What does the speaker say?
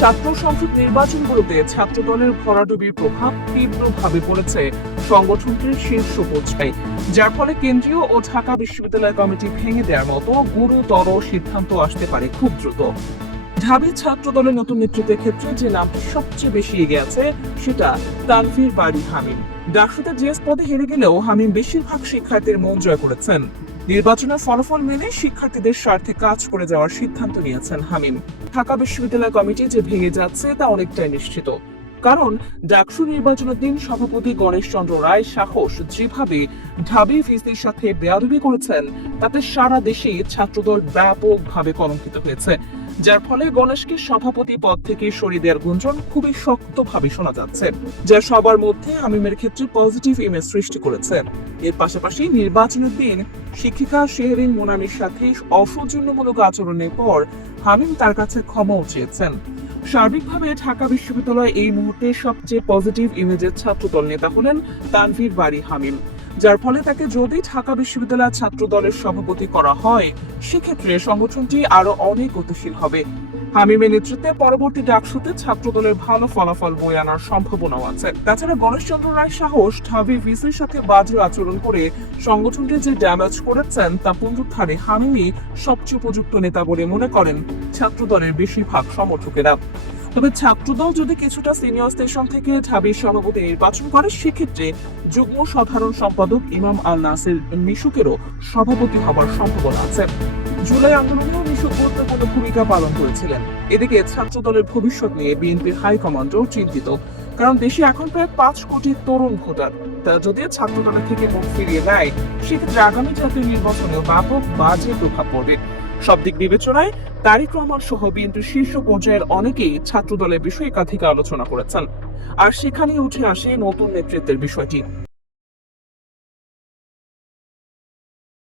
ছাত্র সংসদ নির্বাচনগুলোতে ছাত্র দলের ভরাডুবির প্রভাব তীব্রভাবে পড়েছে সংগঠনটির শীর্ষ পর্যায়ে। যার ফলে কেন্দ্রীয় ও ঢাকা বিশ্ববিদ্যালয় কমিটি ভেঙে দেওয়ার মতো গুরুতর সিদ্ধান্ত আসতে পারে খুব দ্রুত। ঢাবি ছাত্র দলের নতুন নেতৃত্বের ক্ষেত্রে যে নামটি সবচেয়ে বেশি এগিয়ে আছে, সেটা তানভীর বাড়ি হামিম। ডাকসুতে জিএস পদে হেরে গেলেও হামিম বেশিরভাগ শিক্ষার্থীর মন জয় করেছেন। নির্বাচনের ফলাফল মেনে শিক্ষার্থীদের স্বার্থে কাজ করে যাওয়ার সিদ্ধান্ত নিয়েছেন হামিম। ঢাকা বিশ্ববিদ্যালয় কমিটি যে ভেঙে যাচ্ছে তা অনেকটাই নিশ্চিত। কারণ ডাকসু নির্বাচনের দিন সভাপতি গণেশ চন্দ্র রায় সাহস যেভাবে ঢাবি ফিসির সাথে বেয়াদবি করেছেন, তাতে সারা দেশে ছাত্রদল ব্যাপকভাবে কলঙ্কিত হয়েছে। যার ফলে গণেশকে সভাপতি পদ থেকে সরিয়ে দেওয়ার গুঞ্জন খুবই শক্তভাবে শোনা যাচ্ছে, যা সবার মধ্যে হামিমের ক্ষেত্রে পজিটিভ ইমেজ সৃষ্টি করেছে। এর পাশাপাশি নির্বাচনের দিন শিক্ষিকা শেহরিন মোনামির সাথে অসৌজন্যমূলক আচরণের পর হামিম তার কাছে ক্ষমাও চেয়েছেন। সার্বিকভাবে ঢাকা বিশ্ববিদ্যালয় এই মুহূর্তে সবচেয়ে পজিটিভ ইমেজের ছাত্রদল নেতা হলেন তানভীর বাড়ি হামিম। যার ফলে তাকে যদি ঢাকা বিশ্ববিদ্যালয় ছাত্র দলের সভাপতি করা হয়, সেক্ষেত্রে সংগঠনটি আরও অনেক গতিশীল হবে। হামিমের নেতৃত্বে পরবর্তী ডাকসুতে ছাত্র দলের ভালো ফলাফল বয়ে আনার সম্ভাবনাও আছে। তাছাড়া গণেশচন্দ্র রায় সাহস ঢাবি ভিসির সাথে বাজে আচরণ করে সংগঠনটি যে ড্যামেজ করেছেন, তা পুনরুদ্ধারে হামিমই সবচেয়ে উপযুক্ত নেতা বলে মনে করেন ছাত্র দলের বেশিরভাগ সমর্থকেরা। তবে ছাত্রদল যদি কিছুটা সিনিয়র স্টেশন থেকে ঢাবির সভাপতি নির্বাচন করে, সেক্ষেত্রে যুগ্ম সাধারণ সম্পাদক ইমাম আল নাসির মিশুকেরও সভাপতি হবার সম্ভাবনা আছে। জুলাই আন্দোলনেও মিশুক গুরুত্বপূর্ণ ভূমিকা পালন করেছিলেন। এদিকে ছাত্র দলের ভবিষ্যৎ নিয়ে বিএনপির হাইকমান্ডও চিন্তিত, কারণ দেশে এখন প্রায় পাঁচ কোটি তরুণ ভোটার। তা যদি ছাত্র দলের থেকে মুখ ফিরিয়ে নেয়, সেক্ষেত্রে আগামী জাতীয় নির্বাচনেও ব্যাপক বাজে প্রভাব পড়বে। সব দিক বিবেচনায় তারিক রহমান সহ বিএনপির শীর্ষ পর্যায়ের অনেকেই ছাত্র দলের বিষয়ে একাধিক আলোচনা করেছেন। আর সেখানেই উঠে আসে নতুন নেতৃত্বের বিষয়টি।